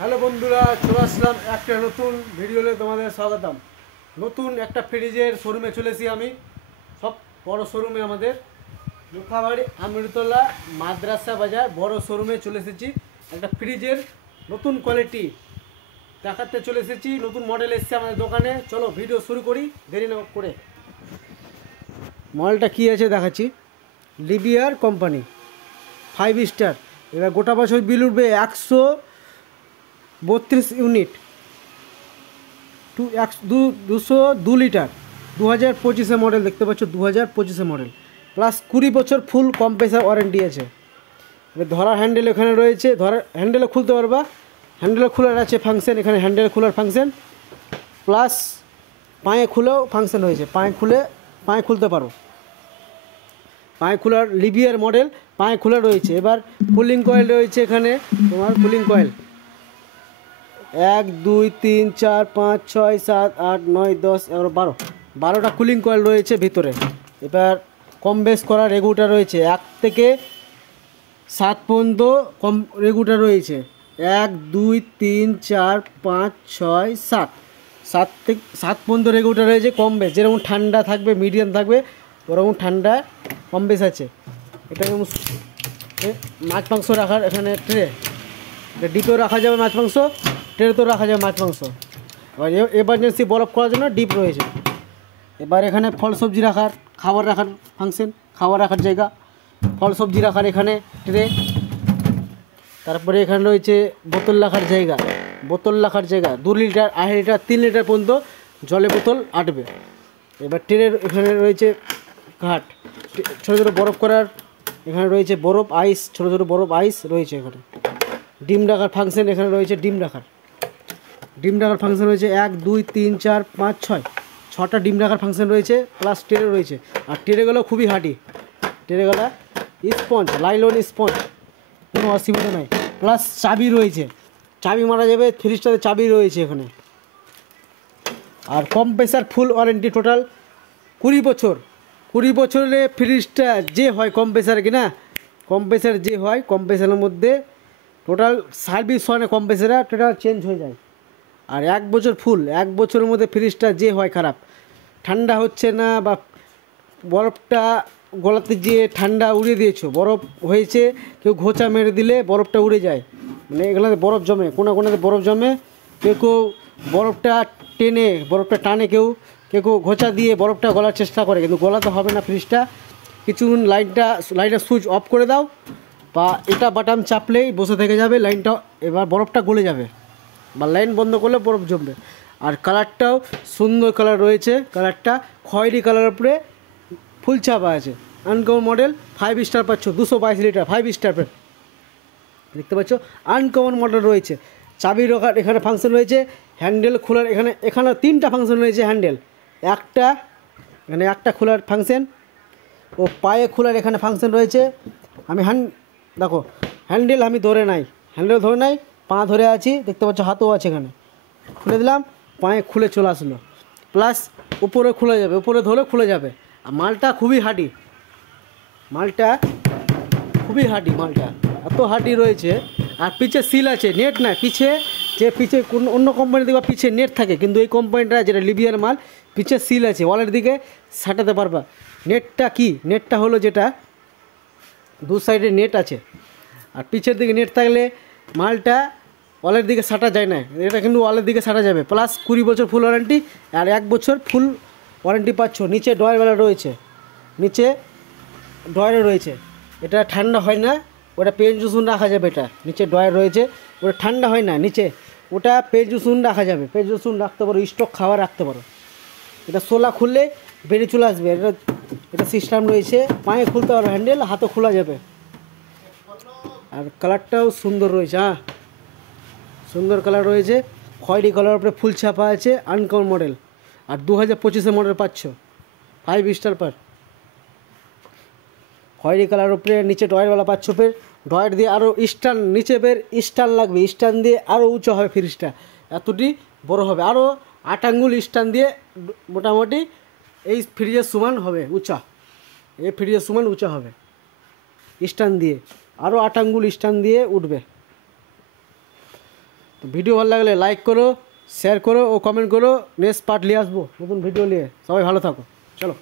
Hello বন্ধুরা, চলে আসলাম একটা নতুন ভিডিওতে তোমাদের স্বাগতম। নতুন একটা ফ্রিজের শোরুমে চলেছি আমি, সব বড় শোরুমে আমাদের মুখাবাড়ি আমৃতলা মাদ্রাসা বাজার বড় শোরুমে চলে এসেছি। একটা ফ্রিজের নতুন কোয়ালিটি দেখাতে চলে এসেছি, নতুন মডেল এসেছে আমাদের দোকানে। চলো ভিডিও শুরু করি, দেরি না করে। মডেলটা কী আছে দেখাচ্ছি। লিবিয়ার কোম্পানি 5 স্টার। এবার গোটা বছর বিল উঠবে 132 ইউনিট, 202 লিটার, 2025 মডেল। দেখতে পাচ্ছ 2025 মডেল, প্লাস 20 বছর ফুল কম্প্রেসার ওয়ারেন্টি আছে। এবার ধরার হ্যান্ডেল এখানে রয়েছে, ধরার হ্যান্ডেলও খুলতে পারবা, হ্যান্ডেলও খোলার আছে ফাংশন, এখানে হ্যান্ডেল খোলার ফাংশন, প্লাস পায়ে খুলেও ফাংশন হয়েছে, পায়ে খুলতে পারো, পায়ে খোলার লিবিয়ার মডেল, পায়ে খোলা রয়েছে। এবার কুলিং কয়েল রয়েছে এখানে, তোমার কুলিং কয়েল 1 2 3 4 5 6 7 8 9 10 11 12টা কুলিং কয়েল রয়েছে ভিতরে। এবার কম বেশ করা রেগুলেটর রয়েছে, 1 থেকে 7 পর্যন্ত কম রেগুলেটর রয়েছে। 1 2 3 4 5 6 7 থেকে 7 পর্যন্ত রেগুলেটর রয়েছে। কম বেশ যেরকম ঠান্ডা থাকবে, মিডিয়াম থাকবে, ওরকম ঠান্ডা কম বেশ আছে। এটা মাছ মাংস রাখার এখানে ট্রে, এটা ডিপেও রাখা যাবে মাছ মাংস, ট্রেতেও রাখা যাবে মাছ মাংস। এবার এমার্জেন্সি বরফ করার জন্য ডিপ রয়েছে। এবার এখানে ফল সবজি রাখার, খাবার রাখার ফাংশন, খাবার রাখার জায়গা, ফল সবজি রাখার এখানে ট্রে। তারপরে এখানে রয়েছে বোতল রাখার জায়গা, 2 লিটার, 2.5 লিটার, 3 লিটার পর্যন্ত জলে বোতল আটবে। এবার ট্রেনের এখানে রয়েছে ঘাট, ছোটো ছোটো বরফ করার, এখানে রয়েছে বরফ আইস, ছোটো ছোটো বরফ আইস রয়েছে এখানে। ডিম রাখার ফাংশন এখানে রয়েছে, ডিম রাখার ফাংশন রয়েছে 1 2 3 4 5 6টা ডিম রাখার ফাংশন রয়েছে, প্লাস ট্রে রয়েছে। আর ট্রেগুলো খুবই হার্ডি, ট্রেগুলো স্পঞ্জ, লাইলন স্পঞ্জ, কোনো অসুবিধা নাই। প্লাস চাবি রয়েছে, চাবি মারা যাবে, ফ্রিজটাতে চাবি রয়েছে এখানে। আর কম্প্রেসার ফুল ওয়ারেন্টি, টোটাল 20 বছর। 20 বছরে ফ্রিজটা যে হয় কম্প্রেসার কিনা, কম্প্রেসার যে হয়, কম্প্রেসারের মধ্যে টোটাল সার্ভিস হয় না, কম্প্রেসারটা টোটাল চেঞ্জ হয়ে যায়। আর 1 বছর ফুল, 1 বছরের মধ্যে ফ্রিজটা যে হয় খারাপ, ঠান্ডা হচ্ছে না, বা বরফটা গলাতে যে ঠান্ডা উড়িয়ে দিয়েছো, বরফ হয়েছে, কেউ ঘোচা মেরে দিলে বরফটা উড়ে যায়, মানে এগুলোতে বরফ জমে, কোনাতে বরফ জমে, কেউ বরফটা টানে, কেউ ঘোচা দিয়ে বরফটা গলার চেষ্টা করে, কিন্তু গলাতে হবে না ফ্রিজটা। কিছু লাইনটা সুইচ অফ করে দাও, বা এটা বাটন চাপলেই বসে থেকে যাবে লাইনটা, এবার বরফটা গলে যাবে, বা লাইন বন্ধ করলে বরফ জমবে। আর কালারটাও সুন্দর কালার রয়েছে, কালারটা খয়েরি কালারের উপরে ফুল চাপা আছে। আনকমন মডেল, 5 স্টার পাচ্ছ, 222 লিটার, 5 স্টার দেখতে পাচ্ছ। আনকমন মডেল রয়েছে। চাবি রাখার এখানে ফাংশন রয়েছে, হ্যান্ডেল খোলার এখানে 3টা ফাংশন রয়েছে। হ্যান্ডেল একটা খোলার ফাংশন, ও পায়ে খোলার এখানে ফাংশন রয়েছে। আমি দেখো হ্যান্ডেল আমি ধরে নাই, পা ধরে আছি, দেখতে পাচ্ছ হাতও আছে এখানে, খুলে দিলাম, পায়ে খুলে চলে আসলো। প্লাস উপরে খুলে যাবে, উপরে ধরে খুলে যাবে। আর মালটা খুবই হার্ডি, মালটা এত হার্ডি রয়েছে। আর পিছে সিল আছে, নেট না, পিছে অন্য কোম্পানি দেখবা পিছে নেট থাকে, কিন্তু এই কোম্পানিটা যেটা লিবিয়ার মাল, পিছে সিল আছে, ওয়ালের দিকে সাটাতে পারবা। নেটটা হলো যেটা 2 সাইডে নেট আছে, আর পিছের দিকে নেট থাকলে মালটা ওয়ালের দিকে সাটা যায় না, এটা কিন্তু ওয়ালের দিকে সাটা যাবে। প্লাস 20 বছর ফুল ওয়ারেন্টি, আর 1 বছর ফুল ওয়ারেন্টি পাচ্ছ। নিচে ডয়ারওয়ালা রয়েছে, এটা ঠান্ডা হয় না, ওটা পেন জুসুন রাখা যাবে। এটা নিচে ডয়ার রয়েছে, ওটা ঠান্ডা হয় না, নিচে ওটা পেন জুসুন রাখা যাবে, পেন জুসুন রাখতে পারো, স্টক খাবার রাখতে পারো। এটা সোলা খুললে বেরিয়ে চলে আসবে, এটা সিস্টেম রয়েছে। পায়ে খুলতে পারো হ্যান্ডেল, হাতও খোলা যাবে। আর কালারটাও সুন্দর রয়েছে, সুন্দর কালার রয়েছে, খয়েরি কালার উপরে ফুল ছাপা আছে। আনকমন মডেল, আর 2025 মডেল পাচ্ছ, 5 স্টার পার। খয়েরি কালার উপরে নিচে ডয়ারওয়ালা পাচ্ছ, ফের ডয়ার দিয়ে আরও স্ট্যান্ড, নিচে ফের স্ট্যান্ড লাগবে, স্ট্যান্ড দিয়ে আরও উঁচু হবে ফ্রিজটা, এতটি বড় হবে। আরও 8 আঙ্গুল স্ট্যান্ড দিয়ে মোটামুটি এই ফ্রিজের সমান হবে উঁচা, হবে স্ট্যান্ড দিয়ে, আরও 8 আঙ্গুল স্ট্যান্ড দিয়ে উঠবে। তো ভিডিও ভালো লাগলে লাইক করো, শেয়ার করো ও কমেন্ট করো। নেক্সট পার্ট নিয়ে আসবো নতুন ভিডিও নিয়ে। সবাই ভালো থাকো, চলো।